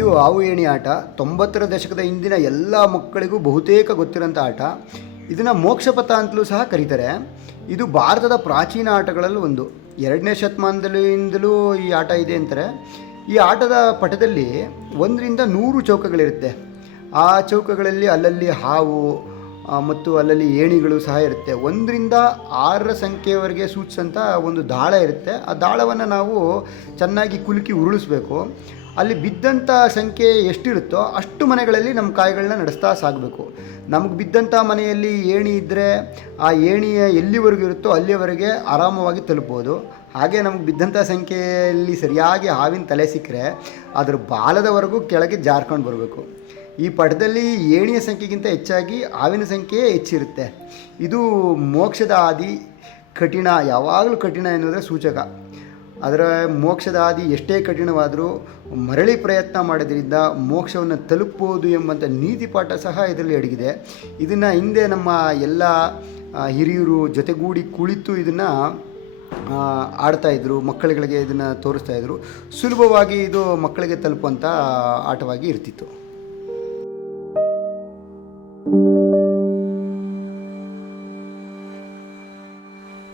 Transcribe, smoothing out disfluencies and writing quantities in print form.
ಇದು ಹಾವು ಏಣಿ ಆಟ 90ರ ದಶಕದ ಹಿಂದಿನ ಎಲ್ಲ ಮಕ್ಕಳಿಗೂ ಬಹುತೇಕ ಗೊತ್ತಿರೋಂಥ ಆಟ. ಇದನ್ನು ಮೋಕ್ಷಪಥ ಅಂತಲೂ ಸಹ ಕರೀತಾರೆ. ಇದು ಭಾರತದ ಪ್ರಾಚೀನ ಆಟಗಳಲ್ಲಿ ಒಂದು. 2ನೇ ಶತಮಾನದಲ್ಲಿಂದಲೂ ಈ ಆಟ ಇದೆ ಅಂತಾರೆ. ಈ ಆಟದ ಪಟದಲ್ಲಿ 1ರಿಂದ 100 ಚೌಕಗಳಿರುತ್ತೆ. ಆ ಚೌಕಗಳಲ್ಲಿ ಅಲ್ಲಲ್ಲಿ ಹಾವು ಮತ್ತು ಅಲ್ಲಲ್ಲಿ ಏಣಿಗಳು ಸಹ ಇರುತ್ತೆ. 1ರಿಂದ 6ರ ಸಂಖ್ಯೆಯವರೆಗೆ ಸೂಚಿಸೋಂಥ ಒಂದು ದಾಳ ಇರುತ್ತೆ. ಆ ದಾಳವನ್ನು ನಾವು ಚೆನ್ನಾಗಿ ಕುಲುಕಿ ಉರುಳಿಸ್ಬೇಕು. ಅಲ್ಲಿ ಬಿದ್ದಂಥ ಸಂಖ್ಯೆ ಎಷ್ಟಿರುತ್ತೋ ಅಷ್ಟು ಮನೆಗಳಲ್ಲಿ ನಮ್ಮ ಕಾಯಿಗಳನ್ನ ನಡೆಸ್ತಾ ಸಾಗಬೇಕು. ನಮಗೆ ಬಿದ್ದಂಥ ಮನೆಯಲ್ಲಿ ಏಣಿ ಇದ್ದರೆ ಆ ಏಣಿಯ ಎಲ್ಲಿವರೆಗೂ ಇರುತ್ತೋ ಅಲ್ಲಿಯವರೆಗೆ ಆರಾಮವಾಗಿ ತಲುಪ್ಬೋದು. ಹಾಗೆ ನಮಗೆ ಬಿದ್ದಂಥ ಸಂಖ್ಯೆಯಲ್ಲಿ ಸರಿಯಾಗಿ ಹಾವಿನ ತಲೆ ಸಿಕ್ಕರೆ ಅದರ ಬಾಲದವರೆಗೂ ಕೆಳಗೆ ಜಾರ್ಕೊಂಡು ಬರಬೇಕು. ಈ ಪಟದಲ್ಲಿ ಏಣಿಯ ಸಂಖ್ಯೆಗಿಂತ ಹೆಚ್ಚಾಗಿ ಹಾವಿನ ಸಂಖ್ಯೆ ಹೆಚ್ಚಿರುತ್ತೆ. ಇದು ಮೋಕ್ಷದ ಹಾದಿ ಕಠಿಣ, ಯಾವಾಗಲೂ ಕಠಿಣ ಎನ್ನುವುದರ ಸೂಚಕ. ಅದರ ಮೋಕ್ಷದ ಹಾದಿ ಎಷ್ಟೇ ಕಠಿಣವಾದರೂ ಮರಳಿ ಪ್ರಯತ್ನ ಮಾಡೋದ್ರಿಂದ ಮೋಕ್ಷವನ್ನು ತಲುಪ್ಬೋದು ಎಂಬಂಥ ನೀತಿ ಪಾಠ ಸಹ ಇದರಲ್ಲಿ ಅಡಗಿದೆ. ಇದನ್ನು ಹಿಂದೆ ನಮ್ಮ ಎಲ್ಲ ಹಿರಿಯರು ಜೊತೆಗೂಡಿ ಕುಳಿತು ಇದನ್ನು ಆಡ್ತಾಯಿದ್ರು. ಮಕ್ಕಳುಗಳಿಗೆ ಇದನ್ನು ತೋರಿಸ್ತಾಯಿದ್ರು. ಸುಲಭವಾಗಿ ಇದು ಮಕ್ಕಳಿಗೆ ತಲುಪುವಂಥ ಆಟವಾಗಿ ಇರ್ತಿತ್ತು.